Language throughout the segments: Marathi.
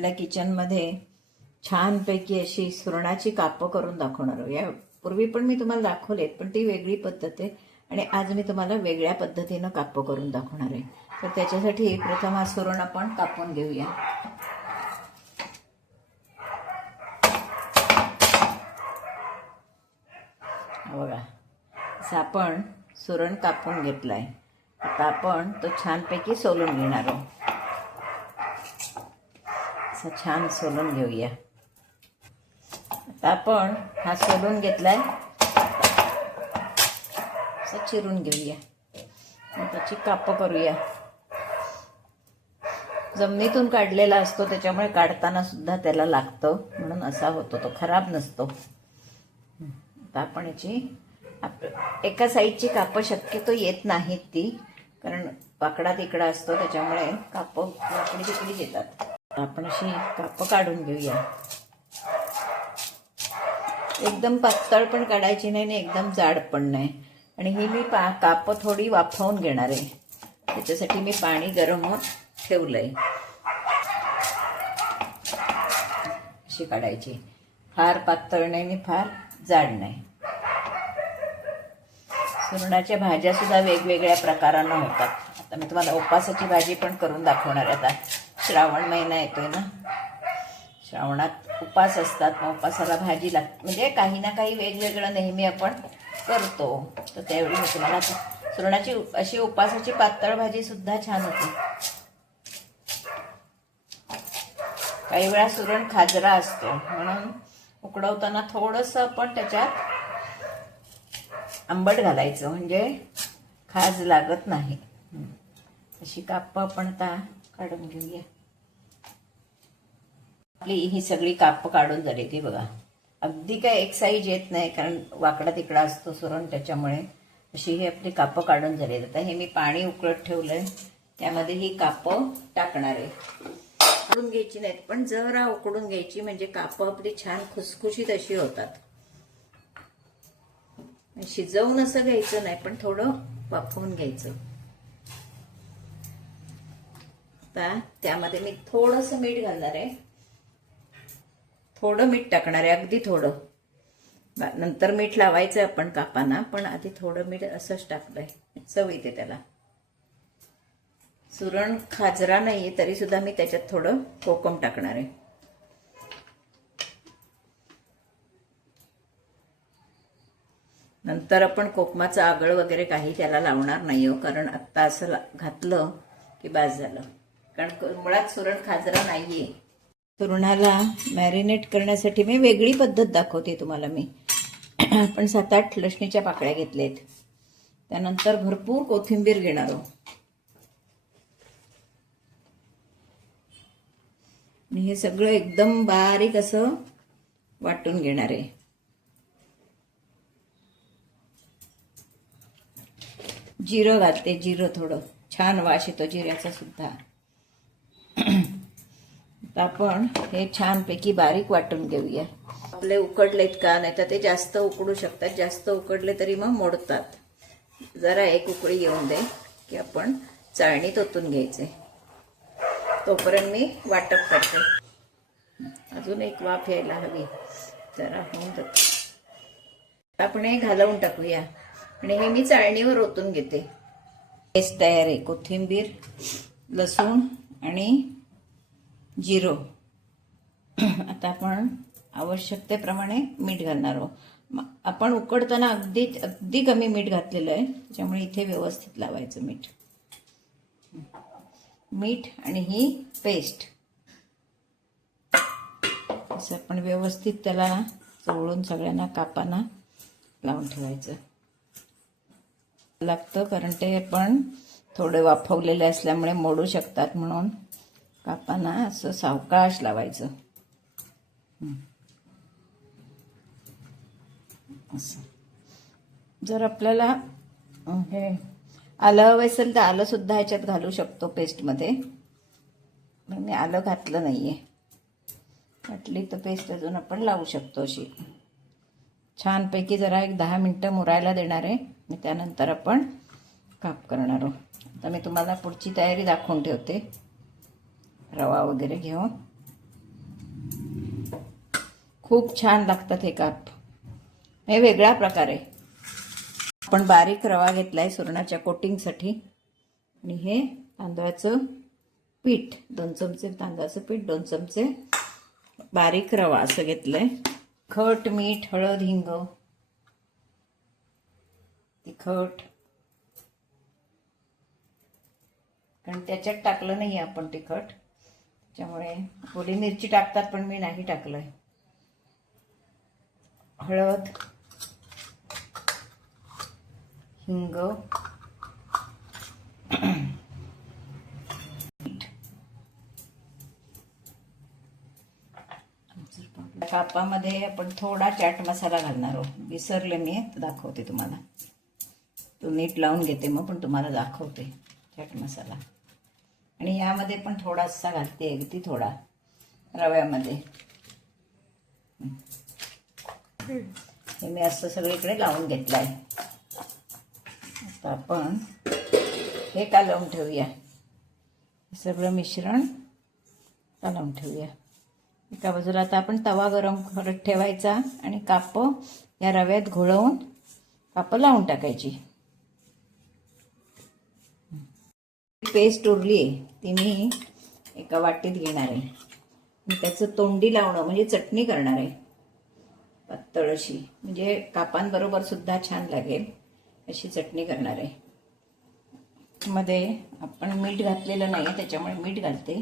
आपल्या किचनमध्ये छानपैकी अशी सुरणाची कापं करून दाखवणार आहोत. यापूर्वी पण मी तुम्हाला दाखवलेत, पण ती वेगळी पद्धत आहे आणि आज मी तुम्हाला वेगळ्या पद्धतीनं कापं करून दाखवणार आहे. तर त्याच्यासाठी प्रथम हा सुरण आपण कापून घेऊया. बघा, असं आपण सुरण कापून घेतलाय. आता आपण तो छानपैकी सोलून घेणार आहोत. असं छान सोलून घेऊया. आता आपण हा सोलून घेतलाय, असं चिरून घेऊया. त्याची कापं करूया. जमिनीतून काढलेला असतो, त्याच्यामुळे काढताना सुद्धा त्याला लागतं, म्हणून असा होतो, तो खराब नसतो. आता आपण याची एका साईडची कापं शक्यतो येत नाहीत ती, कारण वाकडा तिकडा असतो, त्याच्यामुळे कापं वाकडी तिकडी येतात. आपण अशी कापं काढून घेऊया. एकदम पातळ पण काढायची नाही आणि एकदम जाड पण नाही. आणि ही मी कापं थोडी वाफवून घेणार आहे, त्याच्यासाठी मी पाणी गरम होत ठेवलंय. अशी काढायची, फार पातळ नाही आणि फार जाड नाही. सुरणाच्या भाज्या सुद्धा वेगवेगळ्या प्रकारानं होतात. आता मी तुम्हाला उपासाची भाजी पण करून दाखवणार आहे. आता श्रावण महिना येतोय ना, श्रावणात उपास असतात, मग उपासाला भाजी लागते, म्हणजे काही ना काही वेगवेगळं नेहमी आपण करतो. तर त्यावेळी मी तुम्हाला सुरणाची अशी उपासाची पातळ भाजी सुद्धा छान होते. काही वेळा सुरण खाजरा असतो, म्हणून उकडवताना थोडंसं आपण त्याच्यात आंबट घालायचं, म्हणजे खाज लागत नाही. अशी कापं आपण आता काढून घेऊया. आपली ही सगळी कापं काढून झाली. ती बघा, अगदी काय एक साईज येत नाही, कारण वाकडा तिकडा असतो सुरण, त्याच्यामुळे अशी ही आपली कापं काढून झाली. आता हे मी पाणी उकळत ठेवलंय, त्यामध्ये ही कापं टाकणार आहे. उकडून घ्यायची नाहीत, पण जरा उकडून घ्यायची, म्हणजे कापं आपली छान खुसखुशीत अशी होतात. शिजवून असं घ्यायचं नाही, पण थोडं वाफवून घ्यायचं. आता त्यामध्ये मी थोडंसं मीठ घालणार आहे, थोडं मीठ टाकणार आहे, अगदी थोडं. नंतर मीठ लावायचं आपण कापाना, पण आधी थोडं मीठ असंच टाकलंय, चव येते त्याला. सुरण खाजरा नाहीये तरी सुद्धा मी त्याच्यात थोडं कोकम टाकणार आहे. नंतर आपण कोकमाचं आगळ वगैरे काही त्याला लावणार नाही हो, कारण आत्ता असं घातलं की बास झालं, कारण मुळात सुरण खाजरा नाहीये. सुरणाला मॅरिनेट करण्यासाठी मी वेगळी पद्धत दाखवते तुम्हाला. मी आपण 7-8 लसणीच्या पाकळ्या घेतल्यात, त्यानंतर भरपूर कोथिंबीर घेणार आहोत आणि हे सगळं एकदम बारीक असं वाटून घेणार आहे. जिरं घालते, जिरं थोडं छान वास येतो जिऱ्याचा सुद्धा. आता आपण हे छानपैकी बारीक वाटून घेऊया. आपले उकडलेत का, नाही तर ते जास्त उकडू शकतात, जास्त उकडले तरी मग मोडतात. जरा एक उकळी येऊन दे की आपण चाळणीत ओतून घ्यायचे. तोपर्यंत मी वाटप करते. अजून एक वाफ यायला हवी, जरा होऊन जाते. आपण हे घालवून टाकूया आणि हे मी चाळणीवर ओतून घेते. पेस्ट तयार आहे. कोथिंबीर, लसूण आणि जिरं. आता आपण आवश्यकतेप्रमाणे मीठ घालणार आहोत. आपण उकडताना अगदी कमी मीठ घातलेलं आहे, त्याच्यामुळे इथे व्यवस्थित लावायचं मीठ. मीठ आणि ही पेस्ट असं आपण व्यवस्थित त्याला चवळून सगळ्यांना कापांना लावून ठेवायचं लागतं, कारण ते आपण थोडे वाफवलेले असल्यामुळे मोडू शकतात, म्हणून कापांना असं सावकाश लावायचं. असं जर आपल्याला हे आलं हवं असेल तर आलं सुद्धा ह्याच्यात घालू शकतो पेस्टमध्ये. मी आलं घातलं नाहीये, वाटली तर पेस्ट अजून आपण लावू शकतो. अशी छानपैकी जरा एक 10 मिनिटं मुरायला देणार आहे आणि त्यानंतर आपण काप करणार आहोत. आता मी तुम्हाला पुढची तयारी दाखवून ठेवते. रवा वगैरे घेऊन खूप छान लागतात हे काप. हे वेगळा प्रकार आहे. आपण बारीक रवा घेतलाय सुरणाच्या कोटिंगसाठी आणि हे तांदळाचं पीठ 2 चमचे तांदळाचं पीठ 2 चमचे बारीक रवा असं घेतलंय. तिखट, मीठ, हळद, हिंग, तिखट कारण त्याच्यात टाकलं नाही आपण तिखट, त्याच्यामुळे ओली मिरची टाकतात पण मी नाही टाकलंय. हळद, हिंग, कापामध्ये आपण थोडा चाट मसाला घालणार आहोत. विसरले मी, दाखवते तुम्हाला. तो नीट लावून घेते मग पण तुम्हाला दाखवते चाट मसाला. आणि यामध्ये पण थोडासा घालते, अगदी थोडा रव्यामध्ये. हे मी असं सगळीकडे लावून घेतलं आहे. आता आपण हे कालवून ठेवूया. सगळं मिश्रण कालवून ठेवूया एका बाजूला. आता आपण तवा गरम करत ठेवायचा आणि कापं या रव्यात घोळवून कापं लावून टाकायची. पेस्ट उरली आहे ती मी एका वाटीत घेणार आहे. मी त्याचं तोंडी लावणं म्हणजे चटणी करणार आहे पातळ अशी, म्हणजे कापांबरोबर सुद्धा छान लागेल अशी चटणी करणार आहे. मध्ये आपण मीठ घातलेलं नाही त्याच्यामुळे मीठ घालते.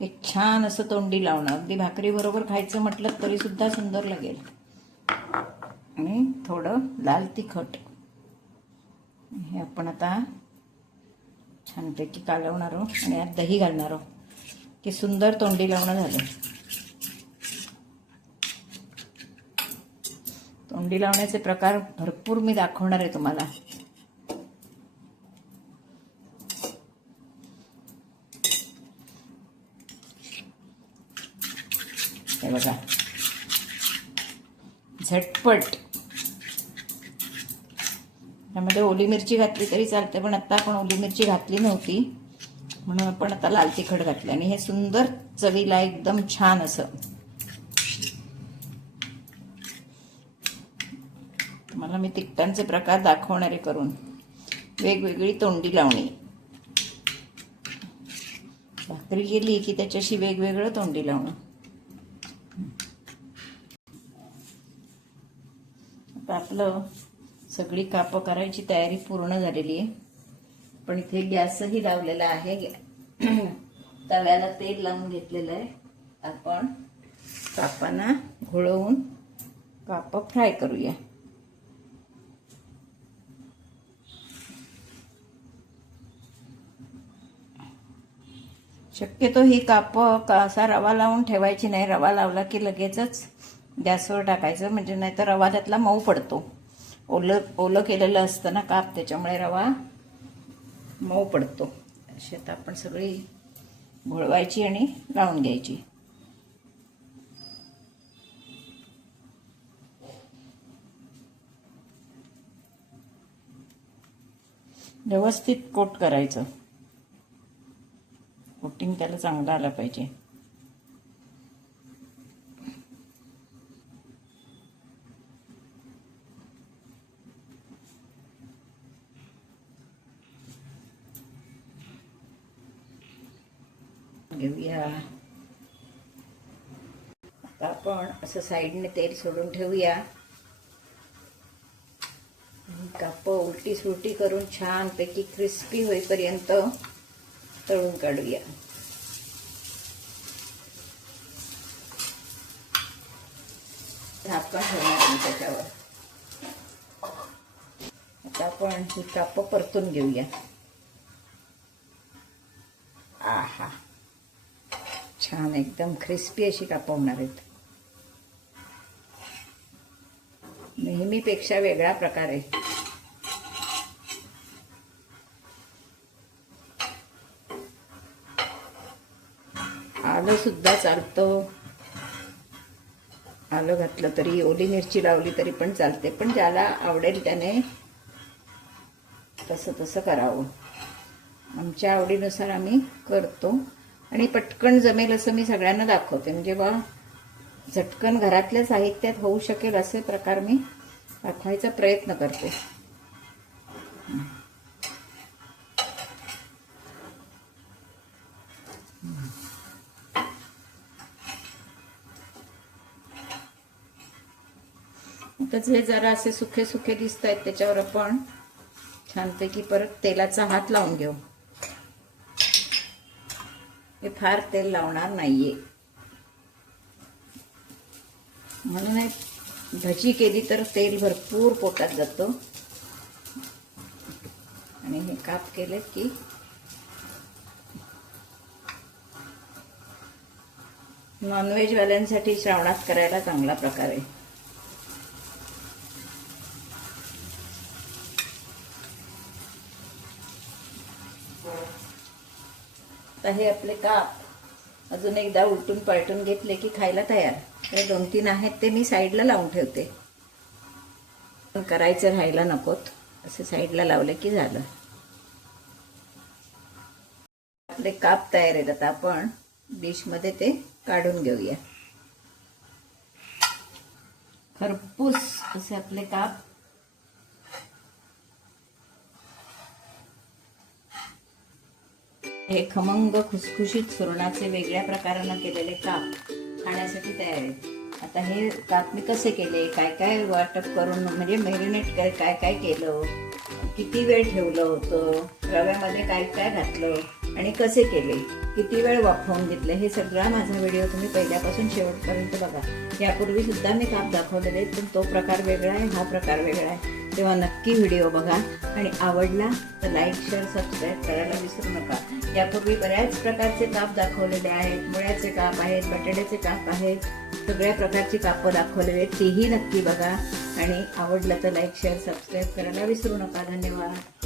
एक छान असं तोंडी लावणं, अगदी भाकरी बरोबर खायचं म्हटलं तरी सुद्धा सुंदर लागेल. आणि थोडं लाल तिखट हे आपण आता छानपैकी कालवणार आहोत आणि यात दही घालणार आहोत की सुंदर तोंडी लावणं झालं. तोंडी लावण्याचे प्रकार भरपूर मी दाखवणार आहे तुम्हाला. हे बघा, झटपट. त्यामध्ये ओली मिरची घातली तरी चालते, पण आता आपण ओली मिरची घातली नव्हती म्हणून आपण आता लाल तिखट घातलं आणि हे सुंदर चवीला एकदम छान असं. तुम्हाला मी तिखटांचे प्रकार दाखवणार आहे करून. वेगवेगळी तोंडी लावणी. भाकरी केली की त्याच्याशी वेगवेगळं तोंडी लावणं. आता आपलं सगळी कापं करायची तयारी पूर्ण झालेली आहे. पण इथे गॅसही लावलेला आहे. तव्याला तेल लावून घेतलेलं आहे. आपण कापांना घोळवून कापं फ्राय करूया. शक्यतो ही कापं असा रवा लावून ठेवायची नाही. रवा लावला की लगेचच गॅसवर टाकायचं, म्हणजे नाही तर रवा त्यातला मऊ पडतो. ओलं केलेलं असतं ना काप, त्याच्यामुळे रवा मऊ पडतो. अशी आता आपण सगळी घोळवायची आणि लावून घ्यायची. व्यवस्थित कोट करायचं. कोटिंग त्याला चांगलं आलं पाहिजे. घेऊया. आता आपण असं साईडने तेल सोडून ठेवूया. कापं उलटी सुलटी करून छानपैकी क्रिस्पी होईपर्यंत तळून काढूया. झाकण ठेवणार मी त्याच्यावर. आता आपण ही कापं परतून घेऊया. आहा, छान एकदम क्रिस्पी अशी कापं होणार आहेत. नेहमीपेक्षा वेगळा प्रकार आहे. आलं सुद्धा चालतं. आलं घातलं तरी, ओली मिरची लावली तरी पण चालते. पण ज्याला आवडेल त्याने तसं करावं. आमच्या आवडीनुसार आम्ही करतो. आणि पटकन जमेल असं मी सगळ्यांना दाखवते, म्हणजे बा झटकन घरातल्या साहित्यात होऊ शकेल असे प्रकार मी दाखवायचा प्रयत्न करते. आता जे जरा असे सुखे सुखे दिसत आहेत त्याच्यावर आपण छानपैकी परत तेलाचा हात लावून घेऊ. हे फार तेल लावणार नाहीये, म्हणून भजी केली तर तेल भरपूर पोटात जातं. आणि हे काप केले की नॉनव्हेज वाल्यांसाठी श्रावणात करायला चांगला प्रकार आहे. आता हे आपले काप अजून एकदा उलटून पलटून घेतले की खायला तयार. तर 2-3 आहेत ते मी साईडला लावून ठेवते, करायचं राहायला नकोत, असे साईडला लावले की झालं. आपले काप तयार आहेत. आता आपण डिशमध्ये ते काढून घेऊया. खरपूस असे आपले काप हे खमंग खुसखुशीत सुरणाचे वेगळ्या प्रकारानं केलेले काप खाण्यासाठी तयार आहेत. आता हे काप मी कसे केले, काय काय वाटप करून म्हणजे मॅरिनेट काय काय केलं, किती वेळ ठेवलं होतं, रव्यामध्ये काय काय घातलं आणि कसे केले, किती वेळ वाफवून घेतले, हे सगळा माझा व्हिडिओ तुम्ही पहिल्यापासून शेवटपर्यंत बघा. यापूर्वी सुद्धा मी काप दाखवलेले आहेत, पण तो प्रकार वेगळा आहे, हा प्रकार वेगळा आहे. तेव्हा नक्की व्हिडिओ बघा आणि आवडला तर लाईक शेअर सबस्क्राईब करायला विसरू नका. यापूर्वी बऱ्याच प्रकारचे काप दाखवलेले आहेत, मुळ्याचे काप आहेत, बटाट्याचे काप आहेत, सगळ्या प्रकारची कापं दाखवलेली आहेत, तीही नक्की बघा आणि आवडलं तर लाईक शेअर सबस्क्राईब करायला विसरू नका. धन्यवाद.